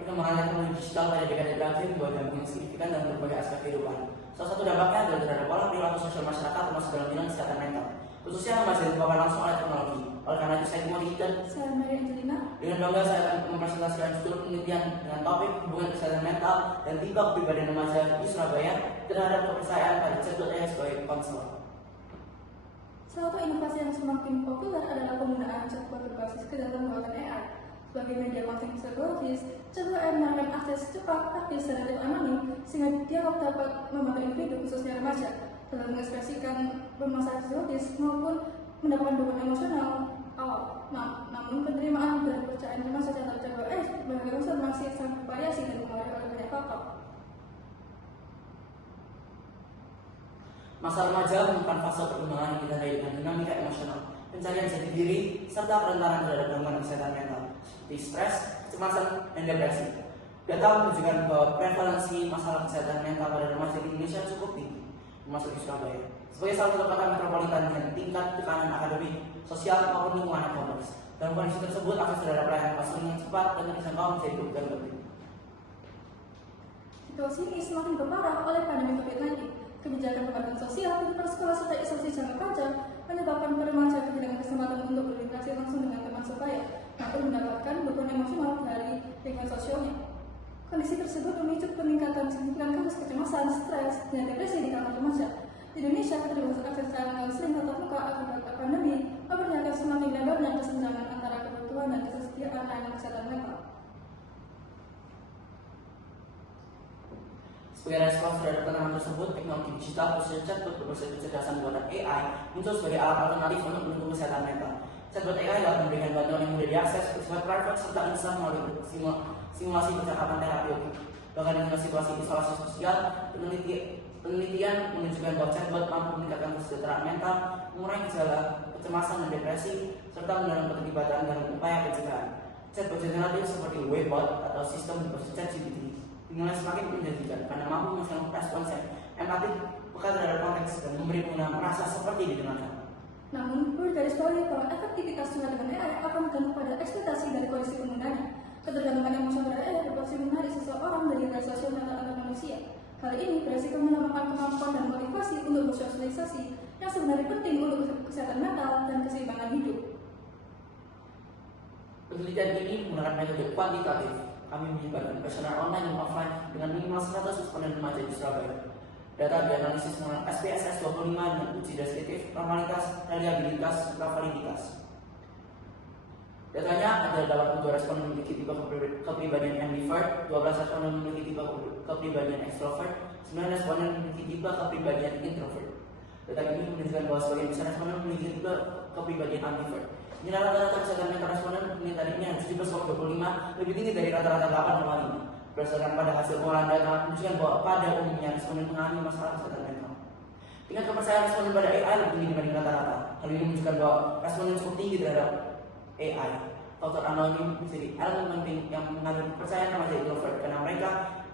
Perkembangan teknologi digital pada dekade terakhir membawa dampak yang signifikan dalam berbagai aspek kehidupan. Salah satu dampaknya adalah terhadap pola perilaku sosial masyarakat termasuk dalam bidang kesehatan mental, khususnya remaja yang dibawa langsung oleh teknologi. Oleh karena itu, saya Timothy dan Saya Maria Angelina. Dengan bangga saya akan mempresentasikan judul penelitian dengan topik hubungan kesehatan mental dan tipe kepribadian remaja di Surabaya terhadap kepercayaan pada chat.ai sebagai konselor. Salah satu inovasi yang semakin populer adalah penggunaan chatbot berbasis kecerdasan buatan AI. Sebagai media konten psikologis, chatbot AI menawarkan akses cepat, praktis, dan relatif anonim, sehingga dialog dapat membantu individu, khususnya remaja, dalam mengekspresikan permasalahan psikologis maupun mendapatkan dukungan emosional awal. Namun penerimaan dan kepercayaan remaja terhadap chatbot AI sebagai unsur masih sangat bervariasi dan dipengaruhi oleh banyak faktor. Masa remaja merupakan fase perkembangan yang ditandai dengan dinamika emosional, pencarian jati diri, serta perentangan terhadap gangguan kesehatan mental, seperti stres, kecemasan, dan depresi. Data menunjukkan bahwa prevalensi masalah kesehatan mental pada remaja di Indonesia cukup tinggi, termasuk di Surabaya, sebagai salah satu kota metropolitan dengan tingkat tekanan akademik, sosial, maupun lingkungan yang kompleks. Dalam kondisi tersebut, akses terhadap pelayanan konseling yang cepat dan terjangkau menjadi kebutuhan penting. Situasi ini semakin berparah oleh pandemi COVID-19. Kebijakan pembatasan sosial, kehidupan sekolah, serta isolasi jangka panjang menyebabkan remaja kehilangan kesempatan untuk berinteraksi langsung dengan teman sebaya, maupun mendapatkan dukungan emosional dari lingkungan sosialnya. Kondisi tersebut memicu peningkatan signifikan kasus kecemasan, stres, dan depresi di kalangan remaja. Di Indonesia, keterbatasan akses layanan konseling tatap muka akibat pandemi memperlihatkan semakin lebarnya kesenjangan antara kebutuhan dan ketersediaan layanan kesehatan mental. Sebagai respons terhadap tantangan tersebut, teknologi digital khususnya chatbot berbasis kecerdasan buatan AI muncul sebagai alat alternatif untuk mendukung kesehatan mental. Chatbot AI dapat memberikan bantuan yang mudah diakses, bersifat private, serta instan melalui simulasi percakapan terapeutik. Bahkan dengan situasi isolasi sosial, penelitian menunjukkan bahwa chatbot mampu meningkatkan kesejahteraan mental, mengurangi gejala kecemasan dan depresi, serta mendorong keterlibatan dalam upaya pencegahan. Chatbot generatif seperti Webbot atau sistem berbasis ChatGPT dinilai semakin menjanjikan karena mampu menghasilkan respons yang empatik, peka terhadap konteks, dan memberi pengguna merasa seperti didengarkan. Namun, perlu digarisbawahi bahwa efektivitas dengan AI akan bergantung pada ekspektasi dari kondisi penggunanya. Ketergantungan emosional terhadap AI dapat menarik seseorang dari relasi sosial antar manusia. Hal ini beresiko melemahkan kemampuan dan motivasi untuk bersosialisasi yang sebenarnya penting untuk kesehatan mental dan keseimbangan hidup. Penelitian ini menggunakan metode kuantitatif. Kami menyebarkan kuesioner online dan offline dengan minimal 100 responden remaja di Surabaya. Data dianalisis menggunakan SPSS 25 dengan uji deskriptif, normalitas, reliabilitas, serta validitas. Datanya ada 82 responden memiliki tipe kepribadian ambivert, 12 responden memiliki tipe kepribadian extrovert, 9 responden memiliki tipe kepribadian introvert. Data ini menunjukkan bahwa sebagian besar responden memiliki tipe kepribadian ambivert. Nilai rata-rata kesehatan mental responden penelitian ini 17,25 lebih tinggi dari rata-rata 8,5. Berdasarkan pada hasil pengolahan data menunjukkan bahwa pada umumnya responden mengalami masalah kesehatan mental. Tingkat kepercayaan responden pada AI lebih tinggi dibanding rata-rata. Hal ini menunjukkan bahwa responden cukup tinggi terhadap AI. Faktor anonim menjadi elemen penting yang mengandung kepercayaan remaja introvert karena mereka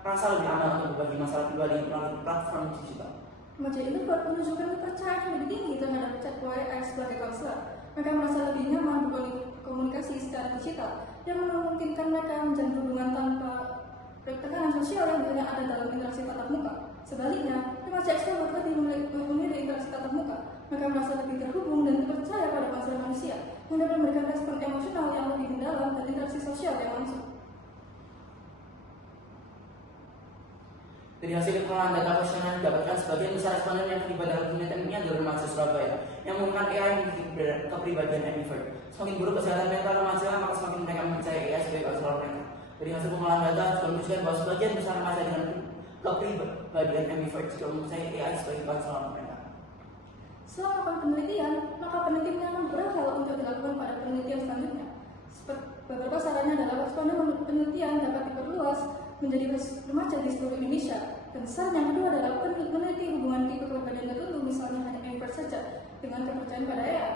merasa lebih aman untuk berbagi masalah pribadi melalui platform digital. Remaja introvert menunjukkan kepercayaan yang lebih tinggi terhadap chatbot AI sebagai konselor. Mereka merasa lebih nyaman berkomunikasi secara digital yang memungkinkan mereka menjalin hubungan tanpa tekanan sosial yang banyak ada dalam interaksi tatap muka. Sebaliknya, remaja ekstrovert lebih memilih interaksi tatap muka. Mereka merasa lebih terhubung dan percaya pada konselor manusia yang dapat memberikan respon emosional yang lebih mendalam dan interaksi sosial yang langsung. Dari hasil pengolahan data kuesioner didapatkan sebagian besar responden yang terlibat dalam penelitian ini adalah remaja Surabaya yang menggunakan AI memiliki kepribadian ambivert. Semakin buruk kesehatan mental remaja, maka semakin mereka mempercayai AI sebagai konselor mereka. Dari hasil pengolahan data juga menunjukkan bahwa sebagian besar remaja dengan kepribadian ambivert juga mempercayai AI sebagai konselor mereka. Setelah melakukan penelitian, maka penelitian akan berakal untuk dilakukan pada penelitian selanjutnya. Beberapa sarannya adalah responden penelitian dapat diperluas menjadi remaja di seluruh Indonesia. Dan saran yang kedua adalah meneliti hubungan tipe kepribadian tertentu, misalnya hanya ambivert saja, dengan kepercayaan pada AI.